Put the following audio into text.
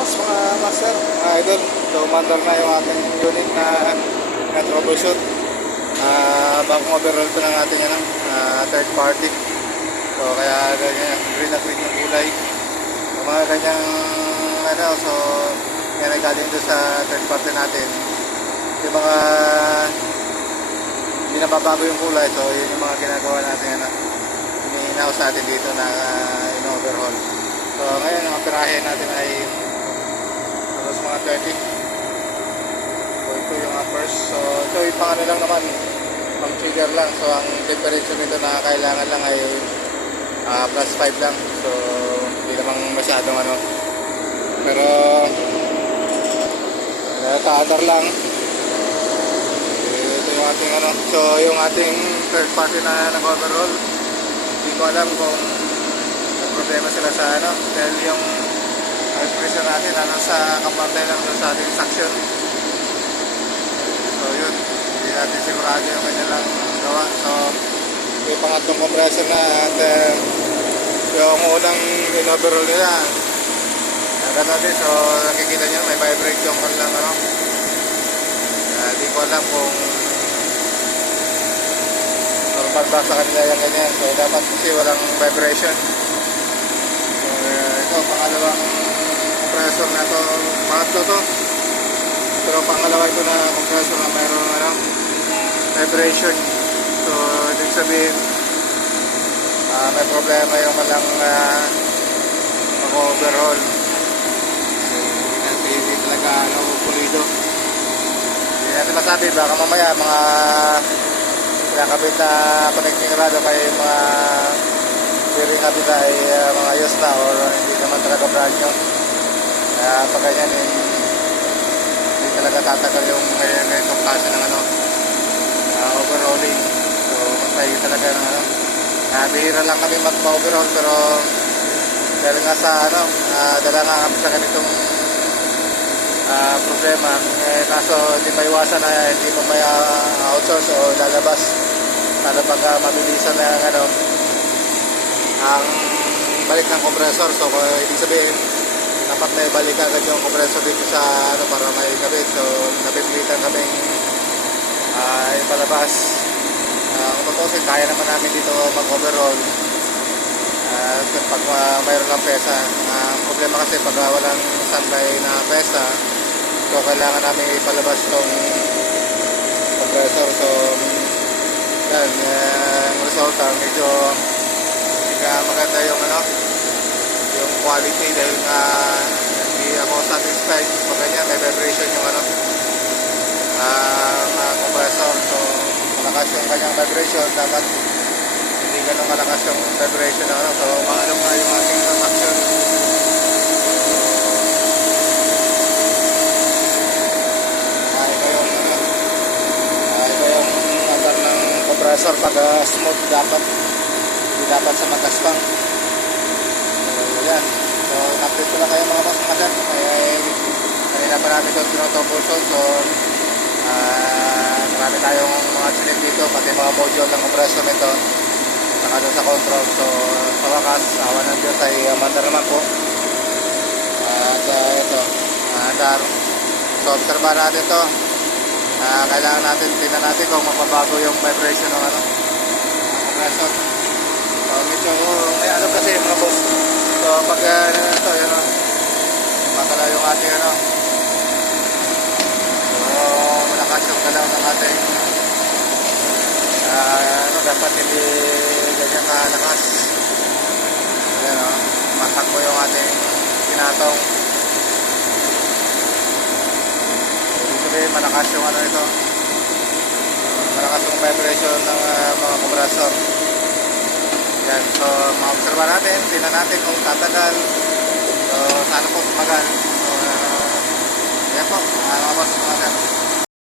boss, mga master, mga idol. So, mandar na yung ating unit na troubleshoot. Bagong overhaul ito ng ating third party. So, kaya ganyan, green na green yung kulay. So, mga ganyang so, yan ay galing doon sa third party natin. Yung mga hindi nababago yung kulay, so yun yung mga ginagawa natin, ini-house natin dito na in-overhaul. So, ngayon, ang pirahe natin ay mga 30. So ito yung uppers. So ito yung pang lang naman, pang trigger lang. So ang temperature nito na kailangan lang ay plus 5 lang. So hindi namang masyadong pero taadar lang. Ito yung ating so yung ating third party na nag-overhaul, hindi ko alam kung may problema sila sa dahil yung pressure natin sa kapantay lang sa ating suction. So yun, hindi natin sigurado yung kanilang gawa. So yung pangatlong compressor na at yung unang in-overhaul nila gano'n din. So nakikita nyo may vibrate yung kanilang hindi ko alam kung normal ba sa kanila yung ganyan. So dapat kasi walang vibration. So ito pangalawang compressor na to, pangatlo to, pero pangalawa ito na compressor na mayroong vibration. So ibig sabihin may problema yung malang mag-overhaul. Hindi talaga pulido. Hindi natin masabi, baka mamaya mga pinakabit na connecting rod o kaya mga bearing kabit ay mga ayos na or hindi naman talaga brand new. Kaya pag ganyan hindi talaga tatagal yung ganitong klase ng overhauling. So masaya talaga ng bihira lang kami mag-overhaul, pero dahil nga sa dala nga kami sa ganitong problema, kaso hindi maiwasan na hindi pa may outsource o lalabas para pag mabilisan na ang balik ng compressor. So ibig sabihin dapat na ibalik agad yung compressor dito sa para may kabit. So napipilitan kaming ipalabas. Kung tutusin, kaya naman namin dito mag-overhaul pag mayroon ng pesa. Ang problema kasi pag walang standby na pesa, so kailangan namin ipalabas yung compressor. So yan, ang resulta medyo hindi maganda yung yung quality, dahil nga hindi ako satisfied pag ganyan may vibration yung compressor. So malakas yung kanyang vibration, dapat hindi ganun malakas yung vibration so maano nga yung ating suction. Ito yung agar ng compressor pag smooth, dapat hindi dapat sa magaspang. So yan, so update ko lang kayo mga boss, mga sir. Kanina pa namin ito tinotopulson. So marami tayong mga silip dito, pati mga module ng compressor nito saka doon sa control. So sa wakas, awan ng Diyos ay mandar naman po. At ito mandar. So obserbahan natin ito. Kailangan natin, tingnan natin kung mapabago yung vibration ng compressor. So medyo may kasi mga boss. So pag ito matala yung ating malakas yung galaw ng ating dapat hindi ganyan kalakas. Ayan matakbo yung ating kinatong. Ibig sabihin malakas yung ito, malakas yung vibration ng mga compressor. Yan, so ma-observa natin, tingnan natin kung tatagal. So sana po tumagal. So yan po, mga boss, mga sir.